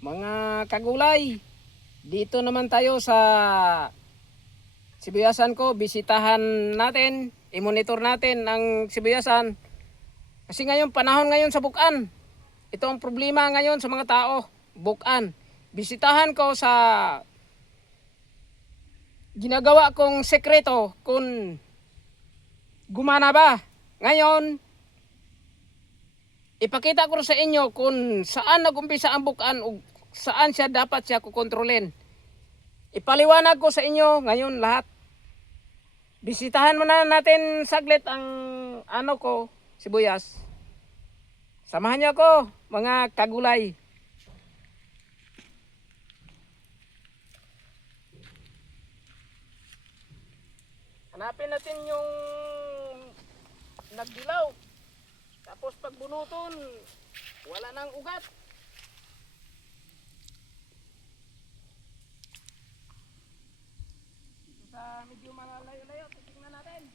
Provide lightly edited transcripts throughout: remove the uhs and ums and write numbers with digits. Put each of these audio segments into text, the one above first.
Mga kagulay, dito naman tayo sa sibuyasan ko. Bisitahan natin, i-monitor natin ang sibuyasan. Kasi ngayon, panahon ngayon sa bukan. Ito ang problema ngayon sa mga tao, bukan. Bisitahan ko sa ginagawa kong sekreto kung gumana ba. Ngayon, ipakita ko sa inyo kung saan nag-umpisa ang bukan o saan siya dapat siya kukontrolin. Ipaliwanag ko sa inyo ngayon lahat. Bisitahan muna natin saglit ang sibuyas. Samahan niyo ako, mga kagulay. Hanapin natin yung nagdilaw. Tapos pag bunuton, wala nang ugat. Dito sa medyo malayo-layo, titingnan natin.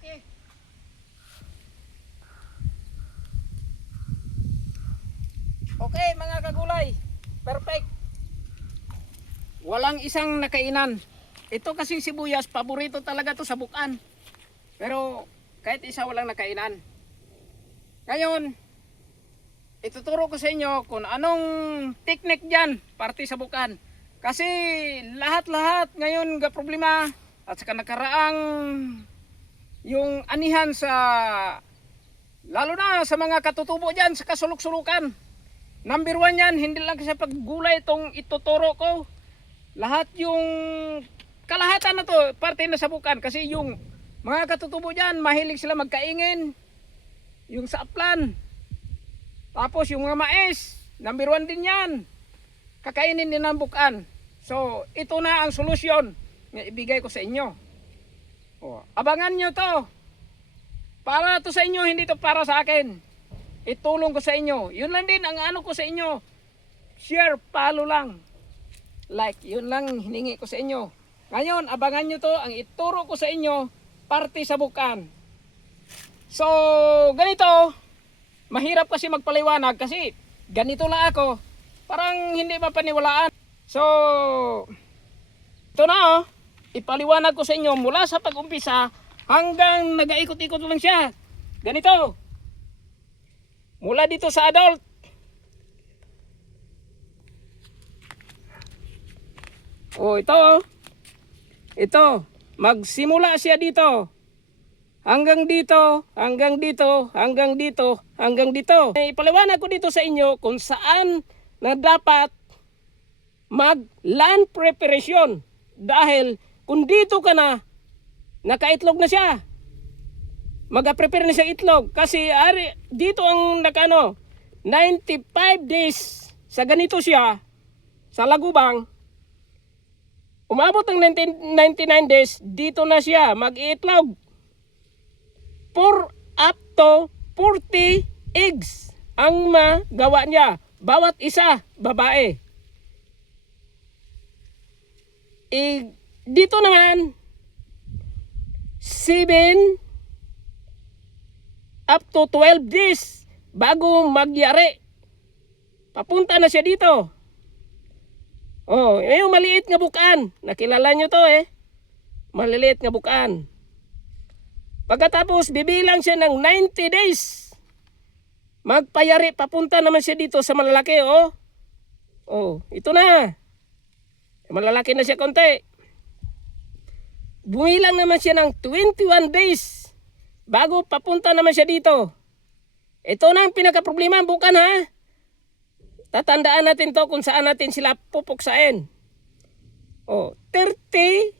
Okay. Okay mga kagulay. Perfect. Walang isang nakainan. Ito kasi sibuyas, paborito talaga to sa bukan. Pero kahit isa walang nakainan. Ngayon, ituturo ko sa inyo kung anong technique dyan, parte sa bukan. Kasi lahat-lahat ngayon ga problema at saka nakaraang yung anihan sa lalo na sa mga katutubo dyan sa kasulok-sulukan. Number 1 yan, hindi lang kasi paggulay itong ituturo ko. Lahat yung kalahatan na to, parte na sa bukan. Kasi yung mga katutubo dyan, mahilig sila magkaingin. Yung saaplan. Tapos yung mga mais, number 1 din yan. Kakainin din ng bukan. So, ito na ang solusyon na ibigay ko sa inyo. O, abangan nyo to. Para to sa inyo, hindi to para sa akin. Itulong ko sa inyo. Yun lang din ang ano ko sa inyo. Share, follow lang. Like, yun lang hiningi ko sa inyo. Ngayon, abangan nyo to. Ang ituro ko sa inyo, parte sa bukan. So, ganito. Mahirap kasi magpaliwanag kasi ganito lang ako. Parang hindi mapaniwalaan. So, ito na oh. Ipaliwanag ko sa inyo mula sa pag-umpisa hanggang nag-aikot-ikot lang siya. Ganito. Mula dito sa adult. Oh, ito. Ito. Magsimula siya dito. Hanggang dito, hanggang dito, hanggang dito, hanggang dito. Ipaliwanag ko dito sa inyo kung saan na dapat mag-land preparation. Dahil kung dito ka na, nakaitlog na siya. Mag-prepare na siya itlog. Kasi dito ang 95 days sa ganito siya, sa lagubang. Umabot ng 99 days, dito na siya mag-iitlog. Up to 40 eggs ang magawa niya. Bawat isa, babae. Dito naman, 7 up to 12 days bago magyari. Papunta na siya dito. Oh, yung maliit nga bukan. Nakilala nyo to eh. Maliliit nga bukan. Pagkatapos, bibilang siya ng 90 days. Magpayari, papunta naman siya dito sa malalaki, oh. Oh, ito na. Malalaki na siya konti. Bumilang naman siya ng 21 days bago papunta naman siya dito. Ito na ang pinaka-problema, bukan ha. Tatandaan natin to kung saan natin sila pupuksain. Oh, 32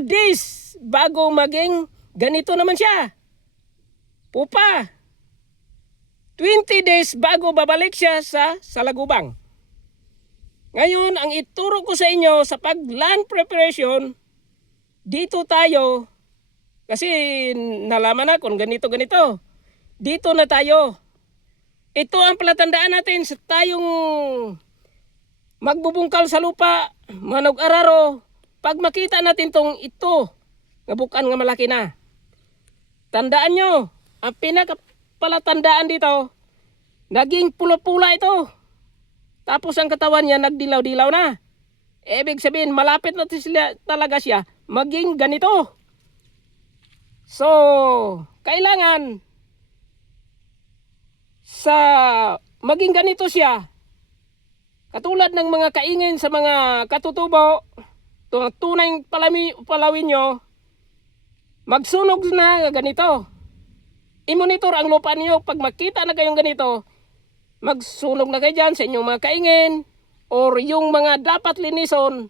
days bago maging ganito naman siya. Pupa. 20 days bago babalik siya sa Salagubang. Ngayon, ang ituro ko sa inyo sa pag-land preparation, dito tayo, kasi nalaman na kung ganito-ganito. Dito na tayo. Ito ang palatandaan natin sa tayong magbubungkal sa lupa, manog-araro. Pag makita natin tong ito, nabukan nga malaki na. Tandaan nyo, ang pinakapalatandaan dito, naging pula-pula ito. Tapos ang katawan niya nagdilaw-dilaw na. Ibig sabihin, malapit na talaga siya maging ganito. So, kailangan sa maging ganito siya, katulad ng mga kaingin sa mga katutubo, tunay palawin nyo, magsunog na ganito. I-monitor ang lupa niyo. Pag makita na kayong ganito, magsunog na kayo dyan sa inyong mga kaingin or yung mga dapat linison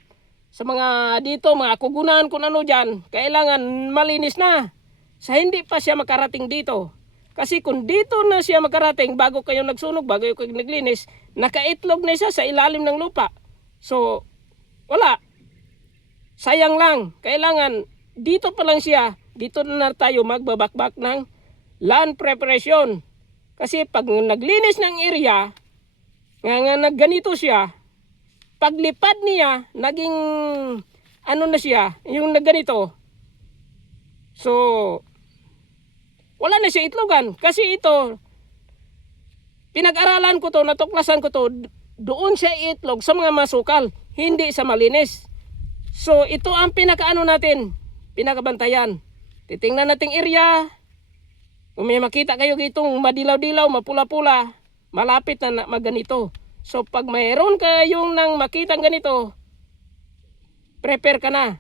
sa mga dito, mga kugunan, kung ano dyan, kailangan malinis na sa hindi pa siya makarating dito. Kasi kung dito na siya makarating bago kayo nagsunog, bago kayo naglinis, nakaitlog na siya sa ilalim ng lupa. So, wala. Sayang lang. Kailangan dito pa lang siya, dito na tayo magbabakbak ng land preparation. Kasi pag naglinis ng area, nga nagganito siya, paglipad niya, naging ano na siya, yung nagganito. So, wala na siya itlogan. Kasi ito, pinag-aralan ko to, natuklasan ko to, doon siya itlog sa mga masukal, hindi sa malinis. So, ito ang pinakaano natin, pinakabantayan. Titingnan nating area. Kung may makita kayo itong madilaw-dilaw, mapula-pula, malapit na maganito. So, pag mayroon kayong nang makita ganito, prepare ka na.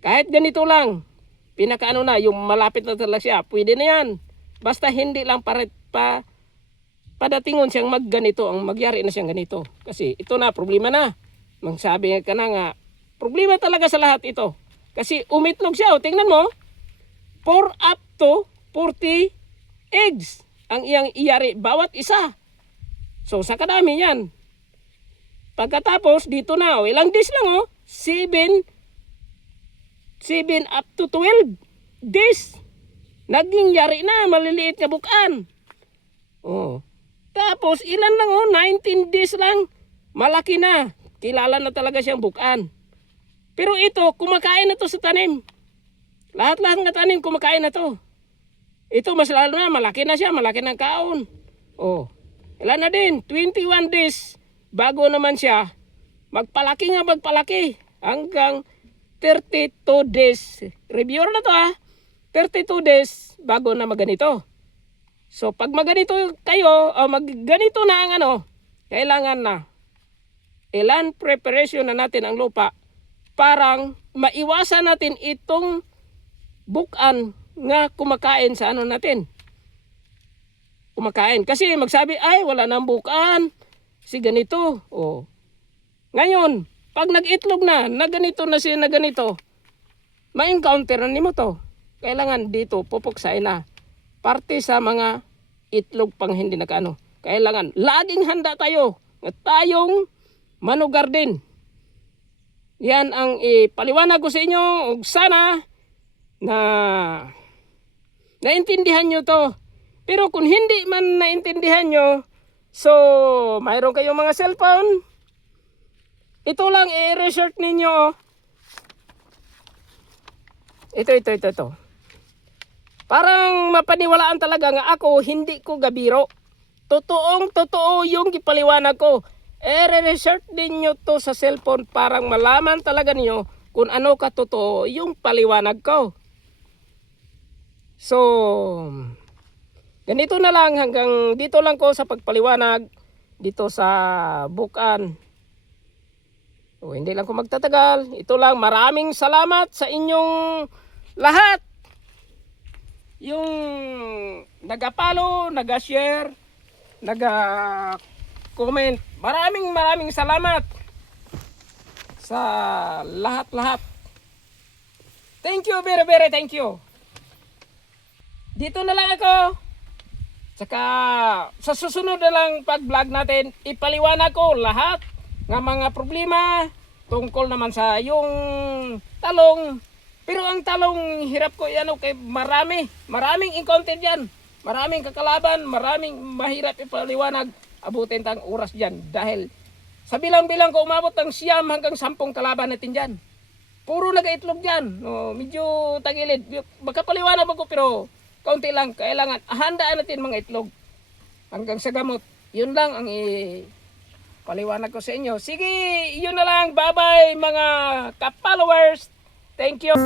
Kahit ganito lang, pinakaano na, yung malapit na talaga siya, pwede na yan. Basta hindi lang padatingon siyang magganito, ang magyari na siyang ganito. Kasi ito na, problema na. Magsabi ka na nga, problema talaga sa lahat ito. Kasi umitlog siya, tingnan mo, 4 up to 40 eggs ang iyang iyari bawat isa. So sa kadami yan. Pagkatapos dito na, ilang days lang 7 up to 12 days. Naging yari na, maliliit na bukan. Tapos ilan lang 19 days lang, malaki na. Kilala na talaga siyang bukan. Pero ito, kumakain na to sa tanim. Lahat-lahat ng tanim kumakain na to. Ito mas lalo na, malaki na siya, malaki ng kaon. Ilan na din, 21 days bago naman siya magpalaki hanggang 32 days. Reviewer na to 32 days bago na maganito. So pag maganito kayo, magganito na ang kailangan na land preparation na natin ang lupa. Parang maiwasan natin itong bukan nga kumakain sa natin. Kumakain. Kasi magsabi, ay wala nang bukan. Si ganito. Ngayon, pag nag-itlog na ganito na siya na ganito, ma-encounter na nimo to. Kailangan dito, pupuksain na. Parte sa mga itlog pang hindi nakaano. Kailangan, laging handa tayo. Tayong manugar din. Yan ang ipaliwanag ko sa inyo. Sana na naintindihan nyo to. Pero kung hindi man naintindihan nyo, so mayroon kayong mga cellphone, ito lang i-research ninyo. Ito. Parang mapaniwalaan talaga nga ako, hindi ko gabiro. Totoo yung ipaliwanag ko. I-research ninyo to sa cellphone parang malaman talaga niyo kung ano katotoo yung paliwanag ko. So, ganito na lang, hanggang dito lang ko sa pagpaliwanag dito sa bukan. Hindi lang ko magtatagal. Ito lang, maraming salamat sa inyong lahat. Yung nag-follow, nag-share, nag-comment. Maraming salamat sa lahat-lahat. Thank you, very, very thank you. Dito na lang ako. Saka sa susunod na lang pag-vlog natin, ipaliwanag ko lahat ng mga problema tungkol naman sa yung talong. Pero ang talong hirap ko yan, okay, maraming encounter dyan. Maraming kakalaban, maraming mahirap ipaliwanag. Abutin tang oras dyan dahil sa bilang-bilang ko umabot ng 9 hanggang 10 kalaban natin dyan. Puro nag-itlog dyan. No, medyo tagilid. Baka paliwanag ako pero kaunti lang. Kailangan handaan natin mga itlog. Hanggang sa gamot. Yun lang ang paliwanag ko sa inyo. Sige, yun na lang. Bye-bye mga ka-followers. Thank you.